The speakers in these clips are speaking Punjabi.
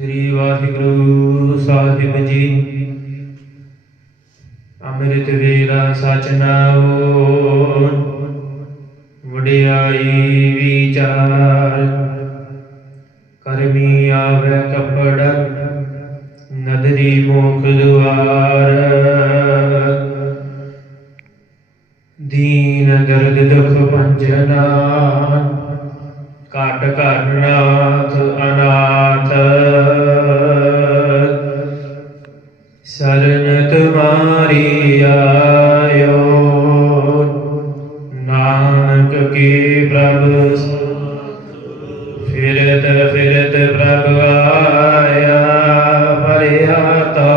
ਸ੍ਰੀ ਵਾਹਿਗੁਰੂ ਸਾਹਿਬ ਜੀ। ਅੰਮ੍ਰਿਤ ਵੇਲਾ ਸਚ ਨਾਉ ਵਡਿਆਈ ਵਿਚਾਰ। ਕਰਮੀ ਆਵੇ ਕਪੜ, ਨਦਰੀ ਮੋਖ ਦੁਆਰ। ਦੀਨ ਦਰਦ ਦੁਖ ਭੰਜਨਾ ਕਾਟ ਕਰਨਾਥ ਅਨਾਥ। ਨਾਨਕ ਕੀ ਪ੍ਰਭ ਫਿਰਤ ਫਿਰਤ ਪ੍ਰਭ ਆਇਆ ਪਰਿਆ ਤਾ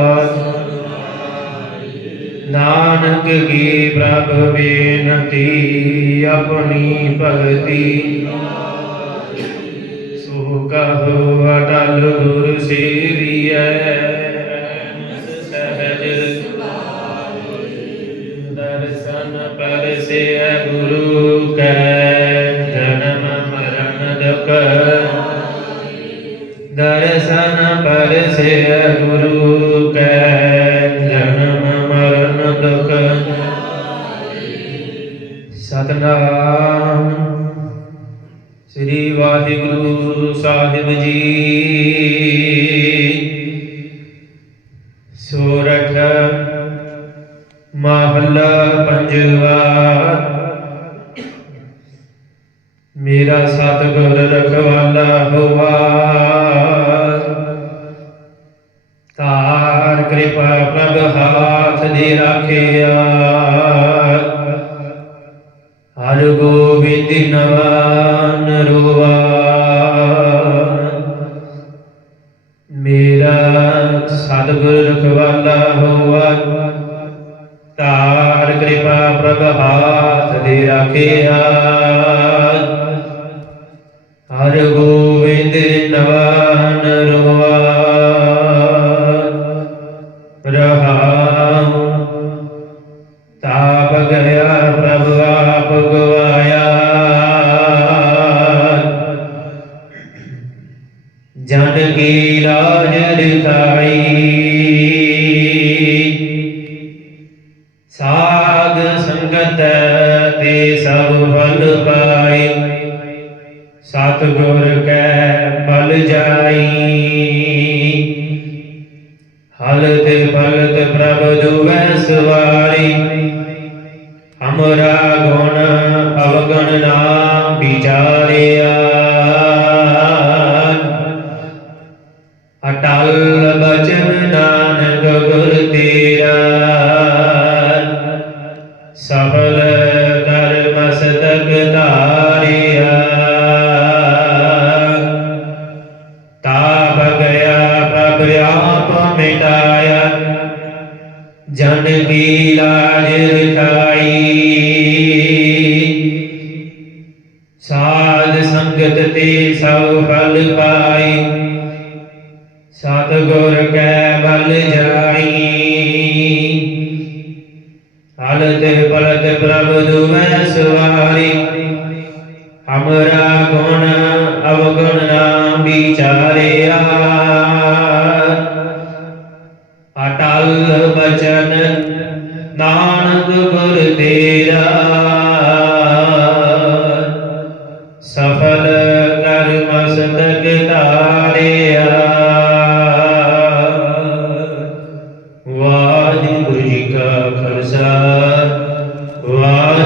ਨਾਨਕ ਕੀ ਪ੍ਰਭ ਬੇਨਤੀ ਆਪਣੀ ਭਗਤੀ। ਸੋ ਕਹੋ ਅਟਲ ਗੁਰ ਸੇਵੀਐ ਦਰਸ਼ਨ ਪਰਸਿਐ। ਸਤਨਾਮ। ਸ੍ਰੀ ਵਾਹਿਗੁਰੂ ਸਾਹਿਬ ਜੀ। ਸੋਰਠ ਮਹੱਲਾ ਪੰਜਵਾ। ਮੇਰਾ ਸਤਿਗੁਰ ਰਖਵਾਲਾ ਹੋਵਾ ਤਾਰ ਕਿਰਪਾ ਪ੍ਰਭ ਹਾਥ ਦੇ ਰਾਖਿਆ। ਹਰ ਗੋਬਿੰਦ ਨਵਾਨ ਰੁਵਾ ਮੇਰਾ ਸਤਿਗੁਰ ਰਖਵਾਲਾ ਹੋਵਾ ਤਾਰ ਕਿਰਪਾ ਪ੍ਰਭ ਹਾਥ ਦੇ ਰਾਖਿਆ। ਹਰ ਗੋਬਿੰਦ ਨਵਾਨ ਜਨ ਕੀ ਸਾਧ ਸੰਗਤ ਤੇ ਸਭ ਫਲ ਪਾਈ ਸਤਿਗੁਰ ਕੈ ਬਲ ਜਾਈ। ਹਲਤ ਫਲਤ ਪ੍ਰਭ ਦੁਵੈ ਸਵਾਰੀ। ਹਮਰਾ ਗੁਣ ਅਵਗਣ ਨਾ ਵਿਚਾਰਿਆ। ਤੇਰਾ ਸਫਲ ਕਰ ਮਸਤਕ ਧਾਰਿਆ। ਤਾਪ ਗਿਆ ਪ੍ਰਭ ਆਪ ਮਿਟਾਇਆ। ਜਨ ਕੀ ਲਾਜ ਰਖਾਈ। ਸਾਧ ਸੰਗਤ ਤੇ ਸਭ ਫਲ ਪਾਈ। ਸਤਿਗੁਰ ਕੈ ਬਲ ਜਾਈ। ਹਲਤ ਬਲਤ ਪ੍ਰਭ ਦੁਮੈ ਸਵਾਰੀ ਹਮਰਾ ਗੁਣ ਅਵਗੁਣ ਨਾ ਵਿਚਾਰਿਆ ਅਟਲ ਬਚਨ ਨਾਨਕ ਗੁਰ ਤੇਰਾ